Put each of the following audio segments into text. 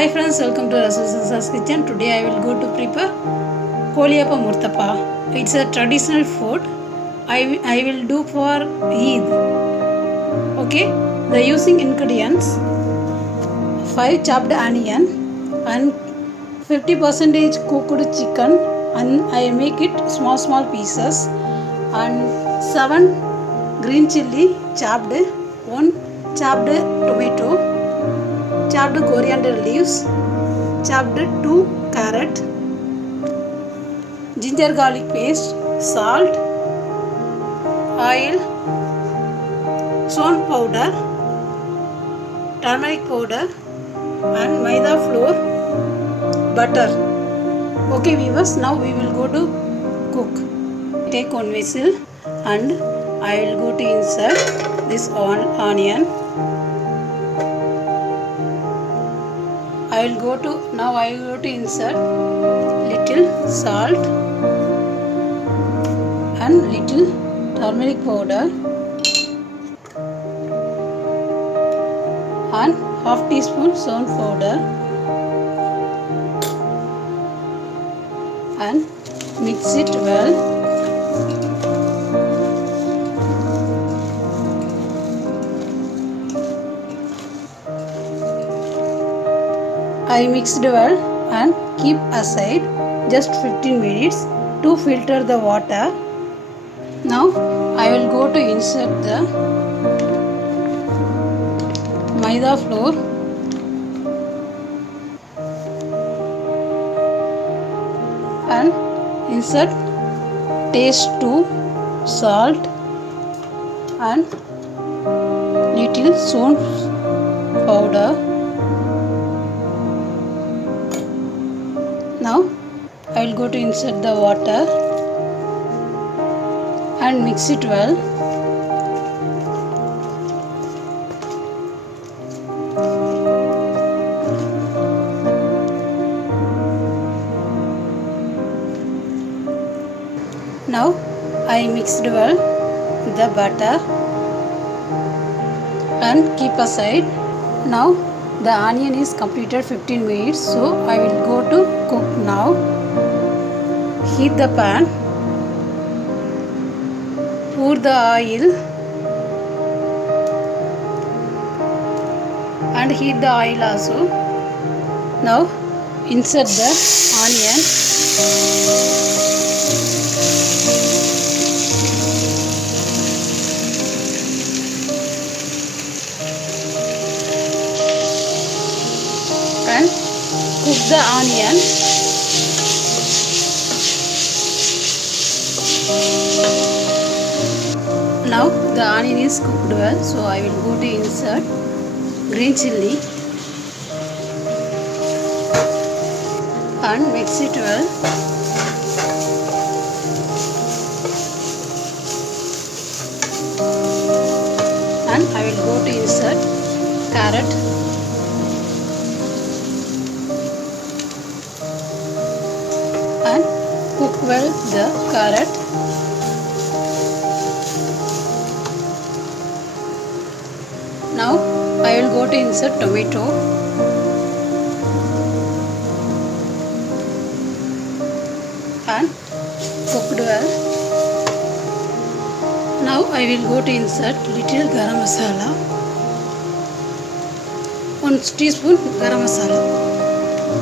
Hi friends, welcome to Rasusa's kitchen. Today I will go to prepare Koliyappam Murtappa. It's a traditional food. I will do for Eid. Okay, the using ingredients: 5 chopped onion and 50% cooked chicken, and I make it small pieces, and 7 green chilli chopped, 1 chopped tomato, chopped coriander leaves, chopped 2 carrot, ginger garlic paste, salt, oil, soap powder, turmeric powder, and maida flour, butter. Okay viewers, now we will go to cook. Take one whistle and I will go to insert this onion. I will go to insert little salt and little turmeric powder and half teaspoon soap powder and mix it well. I mixed well and keep aside just 15 minutes to filter the water. Now I will go to insert the maida flour and insert taste to salt and little soap powder. Now I will go to insert the water and mix it well. Now I mixed well the butter and keep aside. Now the onion is completed 15 minutes, so I will go to cook now. Heat the pan, pour the oil and heat the oil also. Now insert the onion and cook the onion. Now the onion is cooked well, so I will go to insert green chilli and mix it well. And I will go to insert carrot and cook well the carrot. Now I will go to insert tomato and cooked well. Now I will go to insert little garam masala, 1 teaspoon garam masala.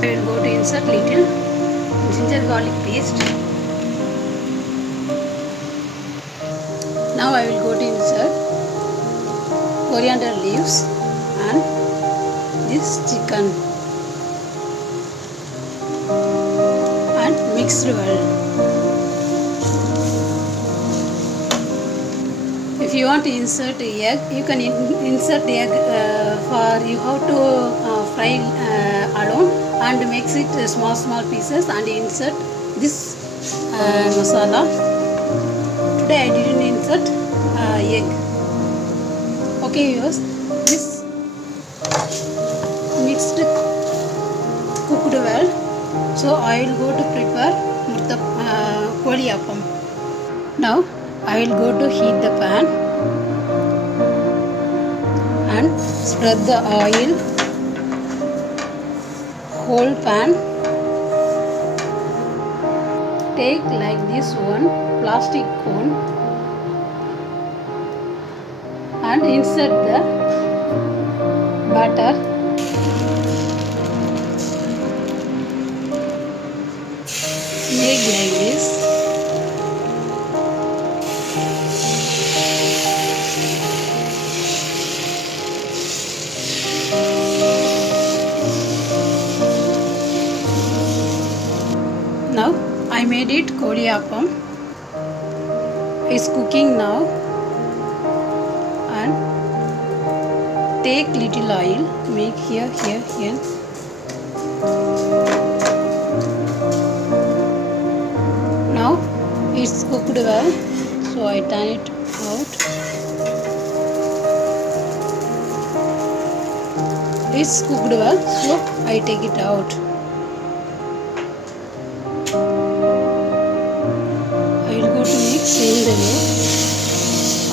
I will go to insert little ginger garlic paste. Now I will go to insert coriander leaves and this chicken and mix well. If you want to insert egg, you can insert egg for you have to fry alone and mix it small pieces and insert this masala. Today I didn't insert egg. Okay viewers, this mixed cooked well, so I will go to prepare Koliyappam. Now I will go to heat the pan and spread the oil whole pan. Take like this one plastic cone and insert the batter. Make like this. Now I made it Koliyappam. It's cooking now, and take little oil, make here. Now it's cooked well, so I turn it out. It's cooked well, so I take it out. I will go to mix in the way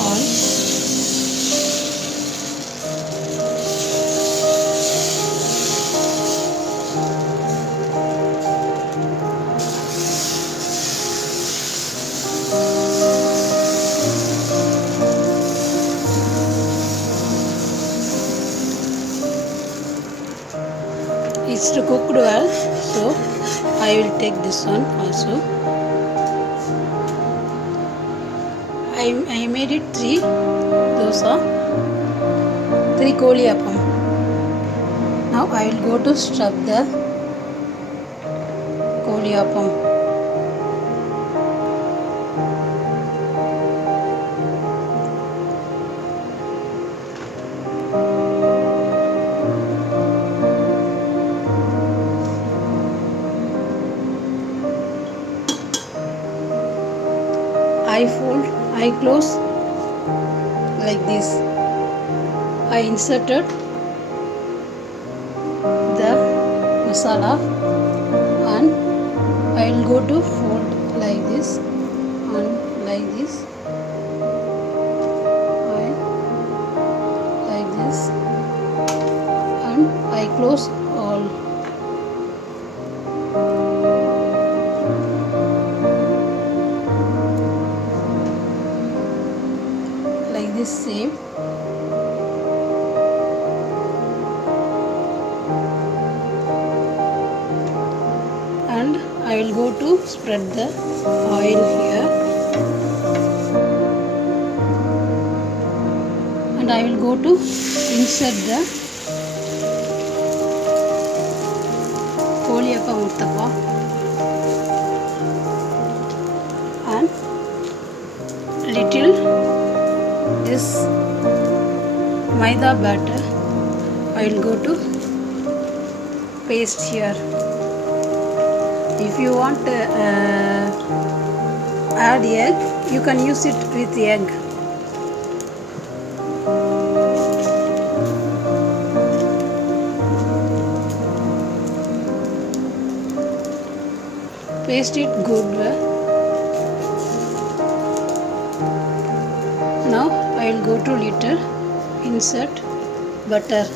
all. It's cooked well, so I will take this one also. I made it 3 dosa, 3 Koliyappam. Now I will go to stuff the Koliyappam. I close like this. I inserted the masala and I will go to fold like this and like this and like this, and I close all. This shape. And I will go to spread the oil here, and I will go to insert the Koliyappam Uttappa and little this maida batter I will go to paste here. If you want to add egg, you can use it with egg. Paste it good. Now I will go to little insert butter.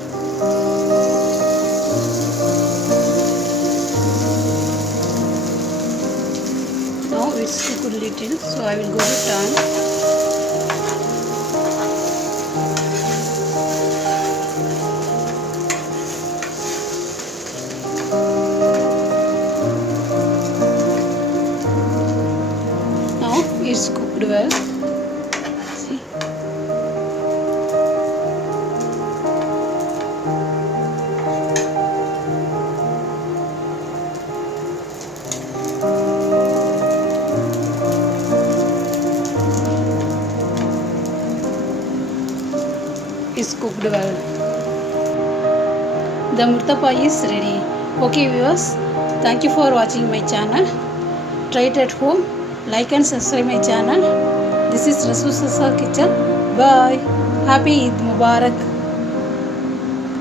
Now it's cooked little, so I will go to turn. Now it's cooked well. See. Is cooked well. The murtabba is ready. Okay viewers, thank you for watching my channel. Try it at home. Like and subscribe my channel. This is Rasu Sasa Kitchen. Bye. Happy Eid Mubarak.